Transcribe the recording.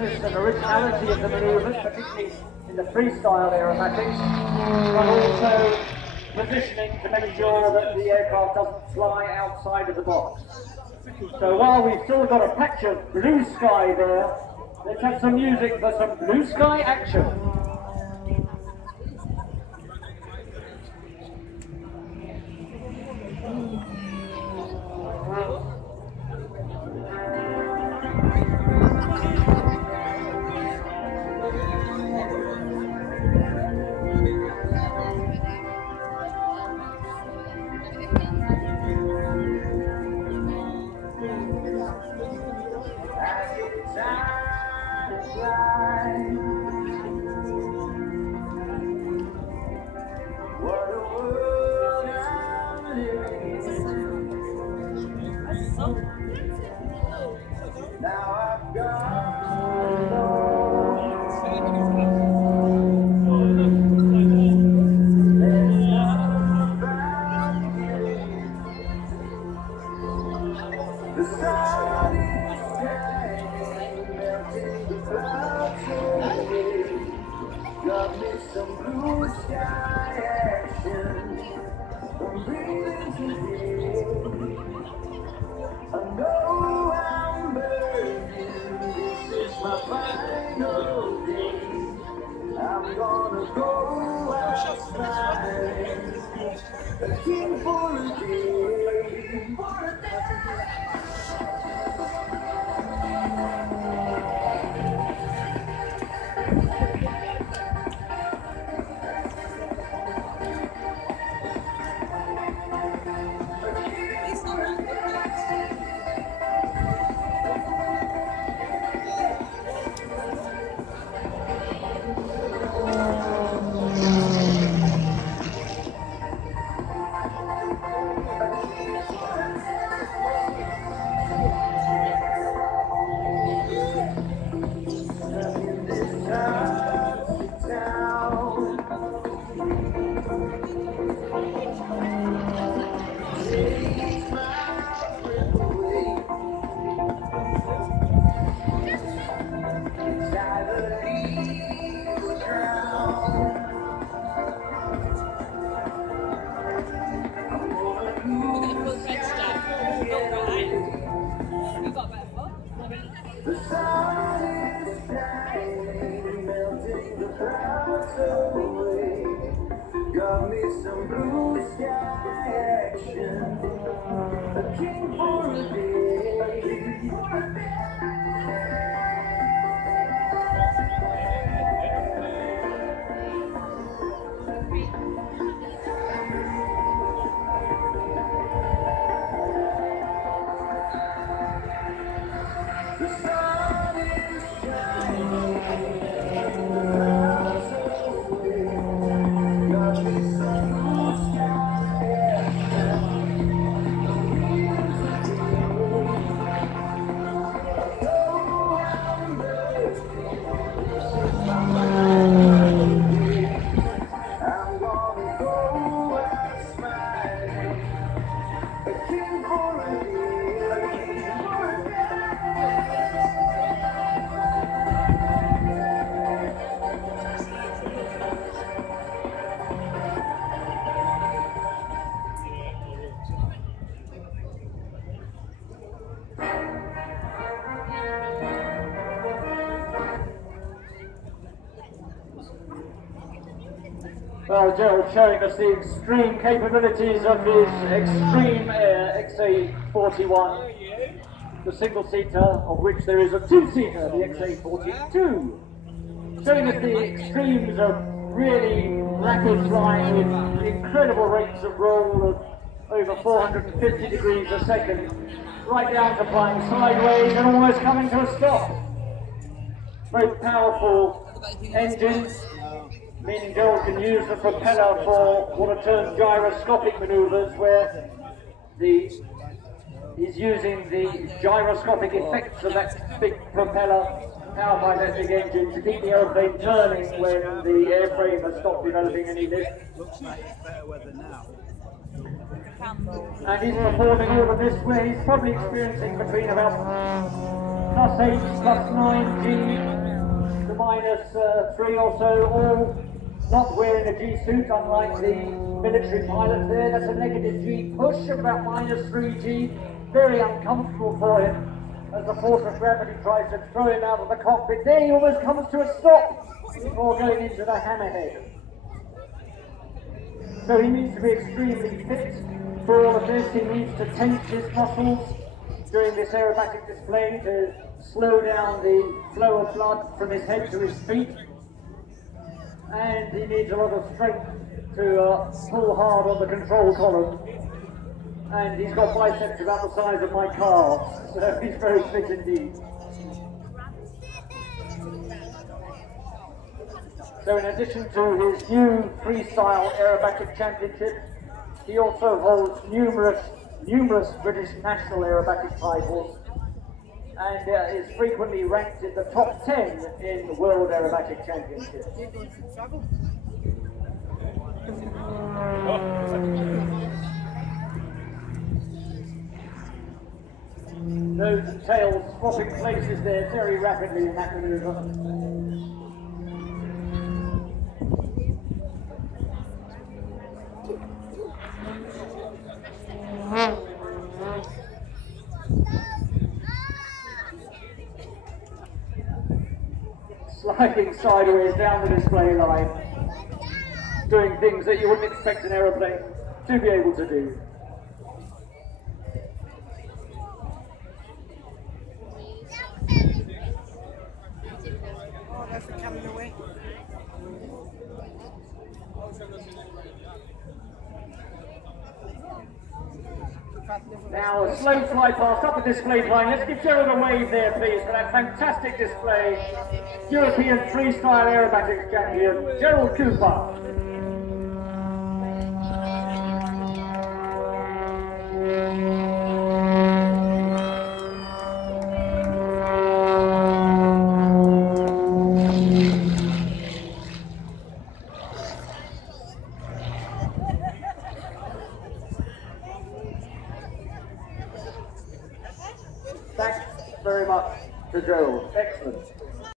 freshness and originality of the manoeuvres, particularly in the freestyle aerobatics, but also positioning to make sure that the aircraft doesn't fly outside of the box. So while we've still got a patch of blue sky there, let's have some music for some blue sky action. Well, Gerald showing us the extreme capabilities of his XtremeAir XA41, the single-seater, of which there is a two-seater, the XA42. Showing us the extremes of really rapid flying with incredible rates of roll of over 450 degrees a second, right down to flying sideways and almost coming to a stop. Very powerful engines, meaning Gerald can use the propeller for what are termed gyroscopic manoeuvres, where he's using the gyroscopic effects of that big propeller powered by that big engine to keep the aeroplane turning when the airframe has stopped developing any lift. Looks like it's better weather now. And he's performing all of this where he's probably experiencing between about +8, +9 G -3 or so, all not wearing a G suit, unlike the military pilots there. That's a negative G push of about -3 G. Very uncomfortable for him as the force of gravity tries to throw him out of the cockpit. There he almost comes to a stop before going into the hammerhead. So he needs to be extremely fit for all of this. He needs to tense his muscles during this aerobatic display to slow down the flow of blood from his head to his feet. And he needs a lot of strength to pull hard on the control column. And he's got biceps about the size of my calves, so he's very fit indeed. So in addition to his new freestyle aerobatic championship, he also holds numerous British national aerobatic titles and is frequently ranked in the top 10 in the World Aerobatic Championships. Nose and tails swapping places there very rapidly in that maneuver. Sliding sideways down the display line, doing things that you wouldn't expect an aeroplane to be able to do. Oh, that's the coming away. Now a slow fly past up the display line. Let's give Gerald a wave there, please, for that fantastic display. European freestyle aerobatics champion, Gerald Cooper. Thanks very much to Gerald. Excellent.